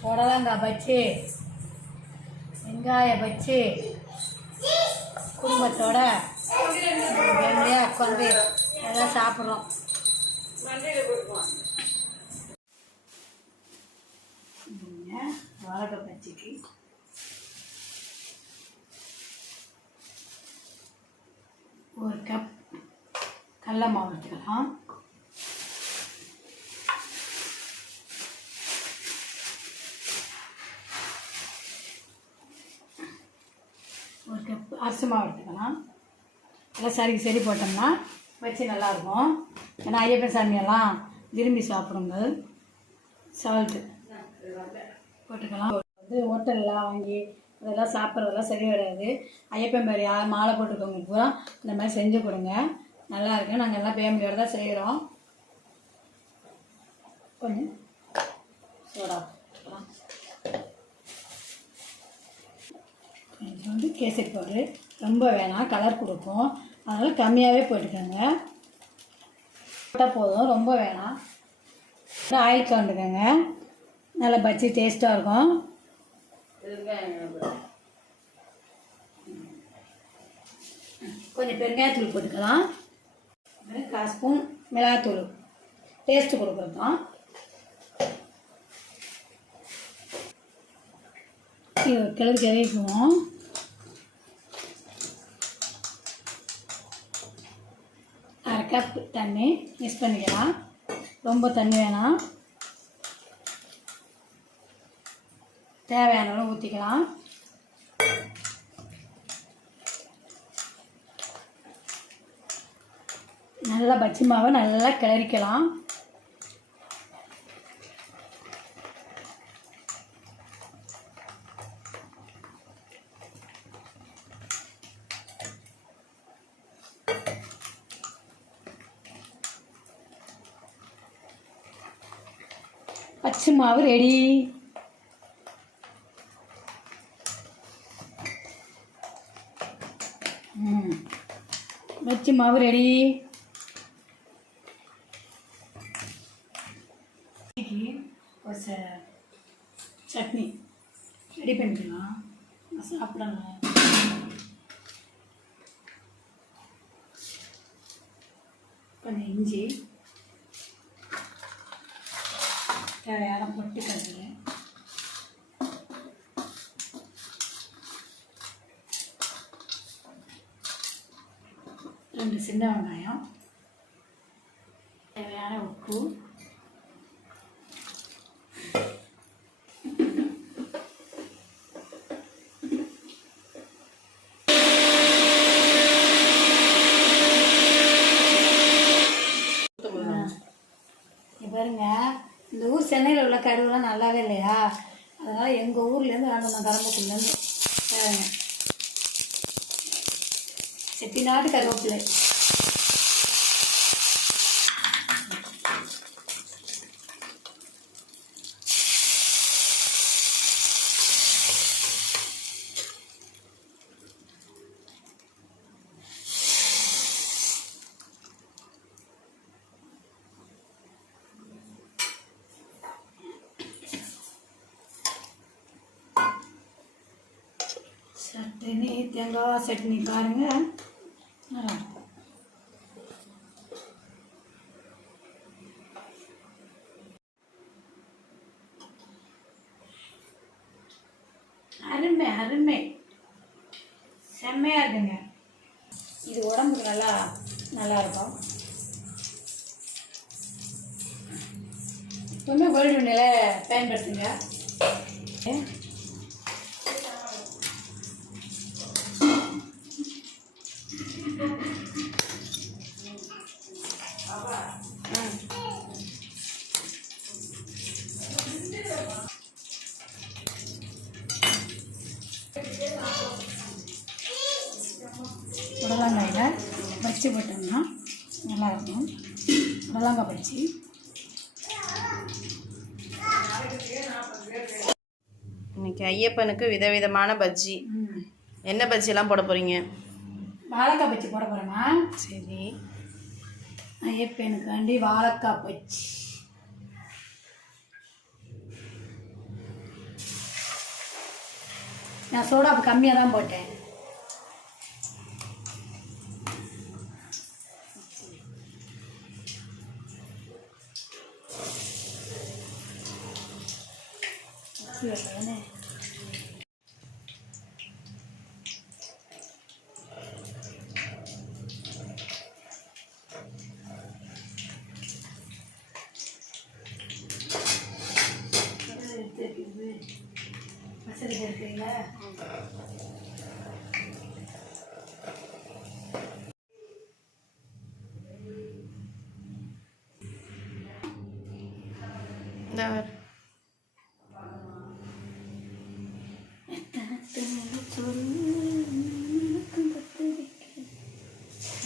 புடலங்காய் பச்சி. வெங்காய பச்சி. குடும்பத்தோட ஃபேமிலியாக உட்காந்து எல்லாம் சாப்பிட்றோம். வாழைக்காய் பச்சிக்கு ஒரு கப் கடல மாவு எடுத்துக்கலாம் ஒரு கப் அரிசி மாவு எடுத்துக்கலாம் எல்லாம் சரிக்கு சரி போட்டோம்னா வச்சு நல்லாயிருக்கும். ஏன்னா ஐயப்பன் சாமியெல்லாம் விரும்பி சாப்பிடுங்க சால்ட்டு போட்டுக்கலாம். வந்து ஹோட்டல்லாம் வாங்கி அதெல்லாம் சாப்பிட்றதெல்லாம் சரி வராது. ஐயப்பன் பேர் யார் மாலை போட்டுருக்கவங்களுக்கு பூரா இந்த மாதிரி செஞ்சு கொடுங்க. நல்லா இருக்கு. நாங்கள் எல்லாம் ஃபேமிலியோடு தான் செய்கிறோம் கொஞ்சம் சோடா போட்டுக்கலாம். கொஞ்சம் வந்து கேசரி பவுடரு ரொம்ப வேணாம் கலர் கொடுக்கும். அதனால் கம்மியாகவே போட்டுக்கோங்க. போட்டால் போதும் ரொம்ப வேணாம். ஆயில் கலந்துக்கோங்க. நல்லா பஜ்ஜி டேஸ்ட்டாக இருக்கும். கொஞ்சம் பெருங்காயத்தூள் போட்டுக்கலாம். கால் ஸ்பூன் மிளகாத்தூள். டேஸ்ட்டு கொடுக்குறது தான். இது கிளறி போவோம் கப் தண்ணி மிக்ஸ் பண்ணிக்கலாம். ரொம்ப தண்ணி வேணாம். தேவையான அளவு ஊற்றிக்கலாம் நல்லா பஜ்ஜி மாவை நல்லா கிளறிக்கலாம். பச்சை மாவு ரெடி ம். பச்சை மாவு ரெடி சட்னி ரெடி பண்ணிக்கலாம். சாப்பிடலாம். கொஞ்சம் இஞ்சி தேவையான பொட்டு கடலை ரெண்டு சின்ன வெங்காயம். தேவையான உப்பு இங்க பாருங்க இந்த ஊர் கருவெல்லாம் நல்லாவே இல்லையா? அதனால் எங்கள் ஊர்லேருந்து வேணும் நான் கரும்புக்குள்ளேருந்து செட்டி நாட்டு கருவேப்பிலை சட்னி தேங்காய் சட்னி பாருங்க. நல்லா இருக்கும் அருமை அருமை. செம்மையாக இருக்குங்க. இது உடம்புக்கு நல்லா நல்லா இருக்கும். எப்பவுமே கோல்டு நிலை பயன்படுத்துங்க. புடலங்காயில் பச்சி போட்டோம்னா நல்லாயிருக்கும். புடலங்காய் பச்சி இன்னைக்கு ஐயப்பனுக்கு விதவிதமான பஜ்ஜி. என்ன பஜ்ஜிலாம் போட போறீங்க? வாழைக்காய் பச்சி போட போகிறேம்மா சரி. ஐயப்பனுக்காண்டி வாழைக்காய் பச்சி. நான் சோடா கம்மியாக தான் போட்டேன். Yeah,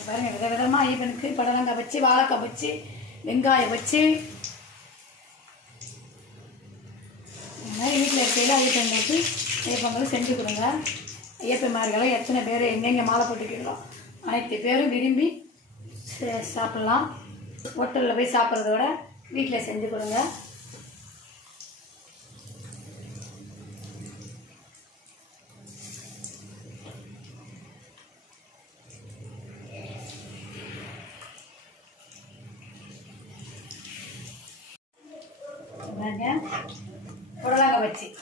பாருங்க வித விதமாக ஐயப்பனுக்கு படலங்காய் வச்சு வாழைக்காய் வச்சு வெங்காயம் வச்சு இந்த மாதிரி வீட்டில் இருக்கையில் ஐயப்பங்களுக்கு செஞ்சு கொடுங்க. ஐயப்பன்மார்களும் எத்தனை பேர் எங்கெங்கே மாலை போட்டுக்கிறோம்? அனைத்து பேரும் விரும்பி சே- சாப்பிட்லாம். ஹோட்டலில் போய் சாப்பிட்றத விட வீட்டில் செஞ்சு கொடுங்க. பாருங்க வச்சு.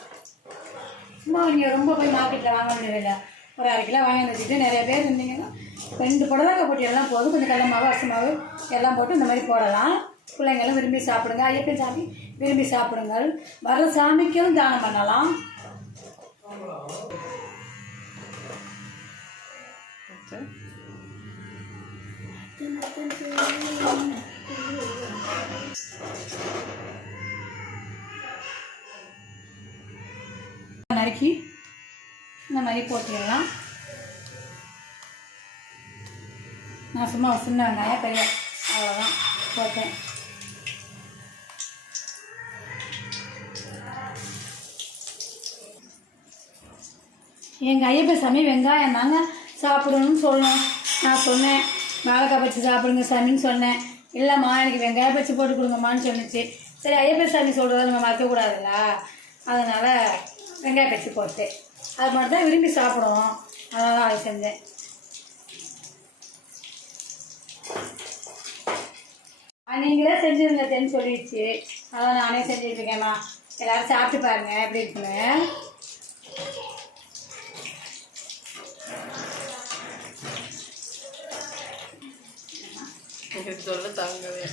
சும்மா நீங்கள் ரொம்ப போய் மார்க்கெட்டில் வாங்க முடியவில்லை ஒரு அரை கிலோ வாங்கி வச்சுட்டு நிறைய பேர் இருந்தீங்கன்னா ரெண்டு புடலங்காய் போட்டு எல்லாம் போதும் கொஞ்சம் கடல மாவு அரிசி மாவு எல்லாம் போட்டு இந்த மாதிரி போடலாம் பிள்ளைங்களும் விரும்பி சாப்பிடுங்க ஐயப்பன் சாமி விரும்பி சாப்பிடுங்கள் வர சாமிக்கும் தானம் பண்ணலாம் நறுக்கி இந்த மாதிரி போட்டுடலாம். நான் சும்மா சின்ன வெங்காயம் பெரிய அவ்வளோதான் போட்டேன். எங்கள் ஐயப்பன் சாமி வெங்காயம் தாங்க சாப்பிடணும்னு சொல்லணும் நான் சொன்னேன் வாழைக்காய் பச்சு சாப்பிடுங்க சாமின்னு சொன்னேன். இல்லைம்மா எனக்கு வெங்காயம் பச்சு போட்டு கொடுங்கம்மான்னு சொன்னுச்சு. சரி ஐயப்பன் சாமி சொல்கிறத நம்ம மறக்கக்கூடாதுல்ல? அதனால் வெங்காய பச்சி போட்டு. அது மட்டும் தான் விரும்பி சாப்பிடுவோம். அதனால் அதை செஞ்சேன். நீங்களே செஞ்சுருந்தேன்னு சொல்லிடுச்சு. அதான் நானே செஞ்சுட்டு இருக்கேம்மா எல்லோரும் சாப்பிட்டு பாருங்க எப்படி இருக்குன்னு. சொல்ல தாங்கவே.